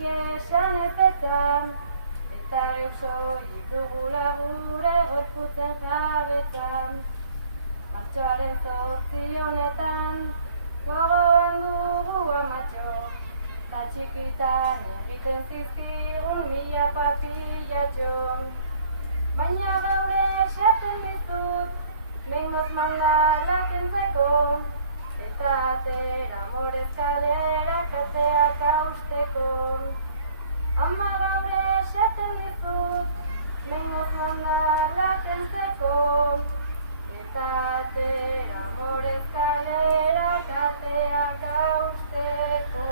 esan ez etzan, eta geusoik dugula gure gorputzen jabetzan. Martxoaren 8 honetan, gogoan dugu amatxo, eta txikitan egiten zizkigun 1000 papillatxo. Baina gaur esaten dizut, bengoz mandalak entzeko, eta atera morez kalerak ateak hausteko. Ama gaur esaten dizut, bengoz mandalak entzeko, eta atera morez kalerak ateak hausteko.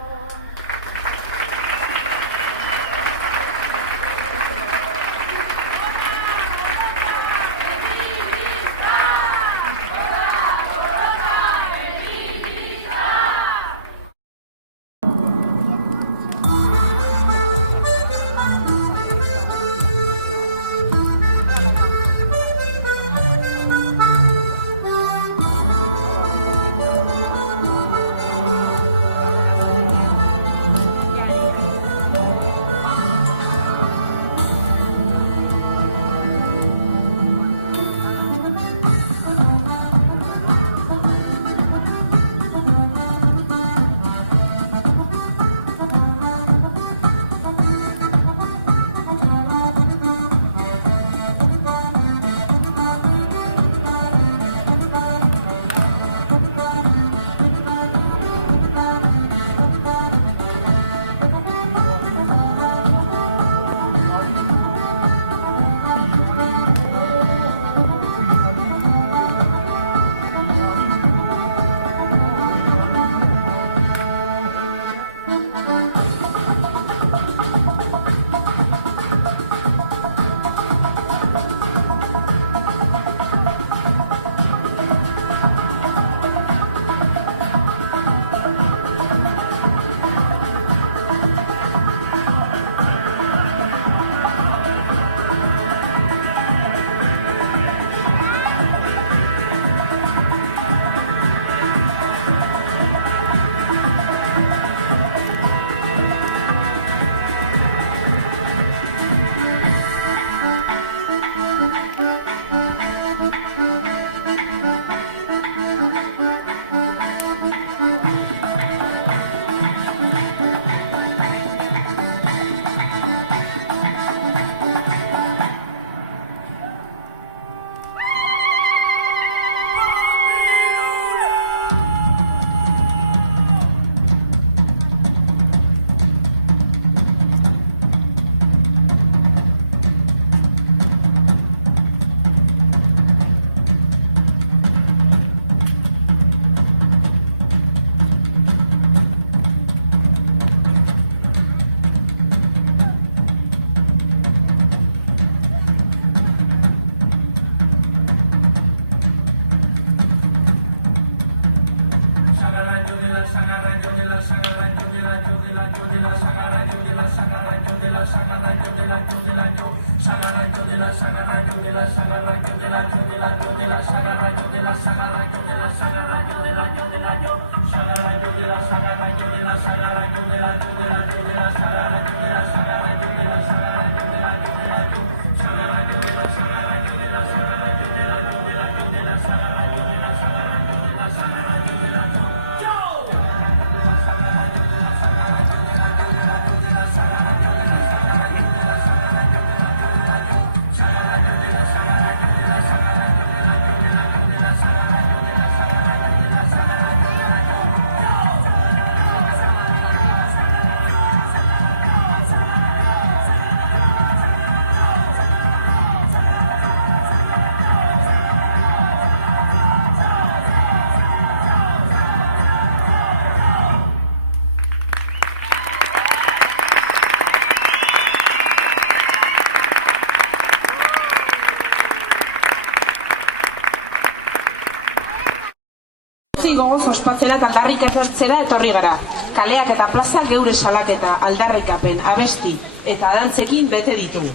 Gogoz ospatzelat aldarrikatzera etorri gara. Kaleak eta plaza geure salaketa, aldarrikapen, abesti eta dantzekin bete ditugu.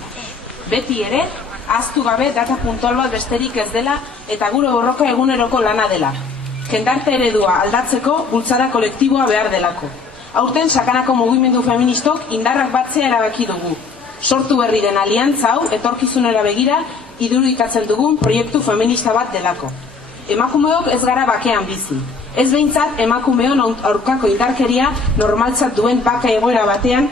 Beti ere, ahaztu gabe data puntual bat besterik ez dela eta gure borroka eguneroko lana dela. Jendarte eredua aldatzeko bultzada kolektiboa behar delako. Aurten sakanako mugimendu feministok indarrak batzea erabaki dugu. Sortu berri den aliantza hau etorkizunera begira irudikatzen dugun proiektu feminista bat delako. Emakumeok ez gara bakean bizi. Ez behintzat emakumeon aurkako indarkeria normaltzat duen baka egoera batean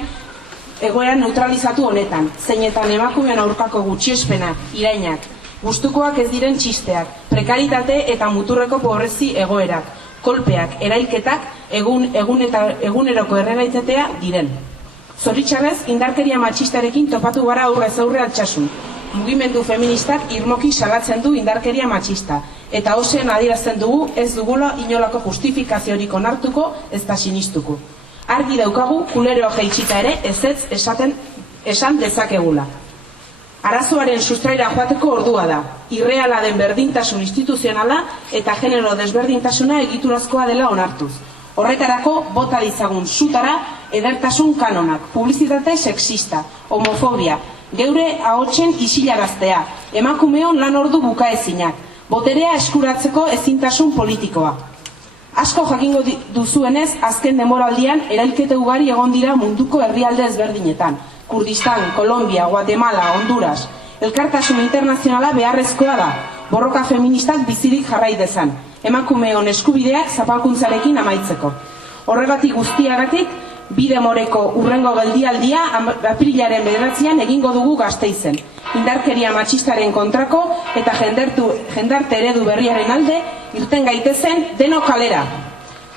egoera neutralizatu honetan, zeinetan emakumeon aurkako gutxiespena, irainak, gustukoak ez diren txisteak, prekaritate eta muturreko pobrezi egoerak, kolpeak, erailketak, eguneroko errealitatea diren. Zoritxarrez, indarkeria matxistarekin topatu gara aurrez aurre altsasun. Mugimendu feministak irmoki salatzen du indarkeria matxista, eta osean adierazten dugu ez dugula inolako justifikaziorik onartuko ez da sinistuko. Argi daukagu kuleroa jaitsita ere ezetz esan dezakegula. Arazoaren sustraira joateko ordua da, irreala den berdintasun instituzionala eta genero desberdintasuna egiturazkoa dela onartuz. Horretarako bota ditzagun sutara edertasun kanonak, publizitate sexista, homofobia, geure ahotsen isilaraztea, emakumeon lan ordu bukaezinak, boterea eskuratzeko ezintasun politikoa. Asko jakingo duzuenez, azken denboraldian erailkete ugari egon dira munduko herrialde ezberdinetan. Kurdistan, Kolombia, Guatemala, Honduras. Elkartasun internazionala beharrezkoa da, borroka feministak bizirik jarrai dezan, emakumeon eskubideak zapalkuntzarekin amaitzeko. Horregatik guztiagatik, Bidemoreko urrengo geldialdia aprilaren 9an egingo dugu Gasteizen. Indarkeria matxistaren kontrako eta jendarte eredu berriaren alde irten gaitezen denok kalera.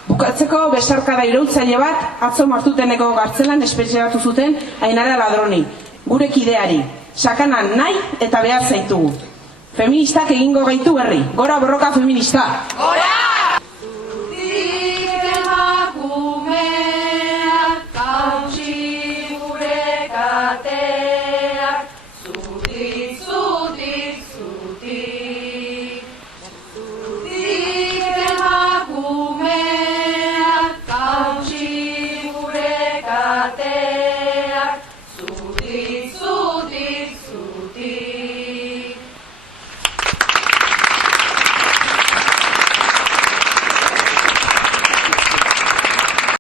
Bukatzeko besarkada iraultzaile bat atzo Martuteneko Gartzelan espetxeratu zuten Ainara Ladroni, gure kideari. Sakanan nahi eta behar zaitugu. Feministak egingo gaitu berri. Gora borroka feminista! Gora! Emakumeak hautsi gure katea.